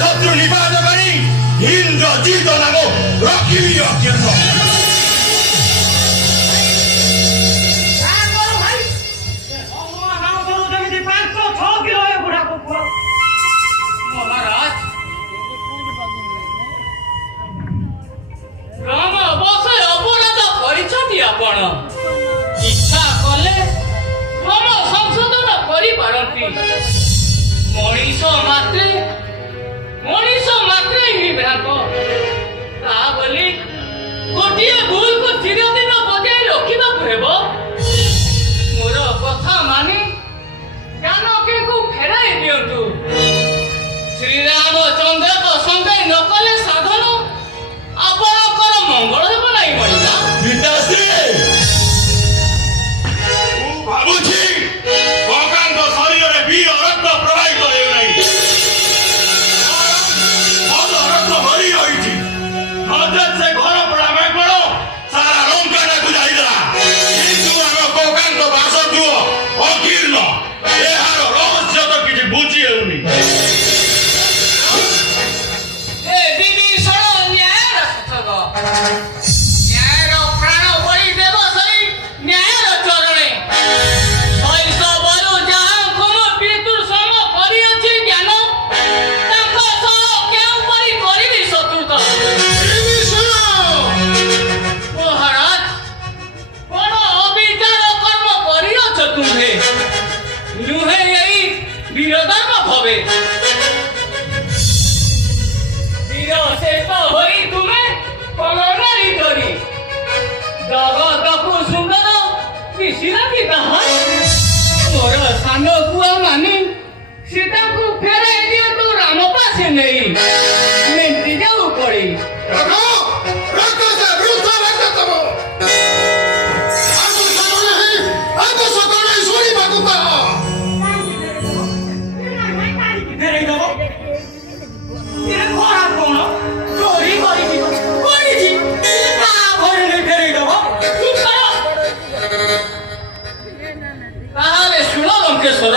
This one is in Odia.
শত্রু নিপাতকারী ইন্দ্রজিৎ নামক রক্ষী অক্ষেন্দ্র। ଆପଣ ଇଚ୍ଛା କଲେ ଧର୍ମ ସଂଶୋଧନ କରିପାରନ୍ତି। ମଣିଷ ମାତ୍ରେ ହିଁ ଭ୍ରାନ୍ତ। ତା ବୋଲି ଗୋଟିଏ ଭୁଲକୁ ଚିରଦିନ ବଜାଇ ରଖିବାକୁ ହେବ। ମୋର କଥା ମାନି ଜାନକୀଙ୍କୁ ଫେରାଇ ଦିଅନ୍ତୁ। ଶ୍ରୀରାମଚନ୍ଦ୍ରଙ୍କ ସଙ୍ଗେ ନ କଲେ ସାଧନ ଆପଣଙ୍କର ମଙ୍ଗଳ ହେବ ନାହିଁ ମଣିମା। ପିତାଶ୍ରୀ, ମୁଁ ଭାବୁଛି କକାଙ୍କ ଶରୀରରେ ବୀର ରକ୍ତ ପ୍ରବାହିତ ହେଉନାହିଁ। ରକ୍ତ ଭରି ରହିଛି। ନଚେତ ସେ ଘର ପଡ଼ା ମାଙ୍କଡ଼ ସାରା ଲଙ୍କାଟାକୁ ଯାଇଥିଲା। କିନ୍ତୁ ଆମ କକାଙ୍କ ବାସଗୃହ ଅକୀର୍ଣ୍ଣ। ଏହାର ରହସ୍ୟ ତ କିଛି ବୁଝି ହେଉନି। ମୋର ସାନ ପୁଅ ମାନି ସୀତାଙ୍କୁ ଫେରାଇ ଦିଅନ୍ତୁ ରାମ ପାଶେ ନେଇ ମେଣ୍ଟି ଯାଉ ପଡି। ତାହେଲେ ଶୁଣ ଲଙ୍କେଶ୍ୱର,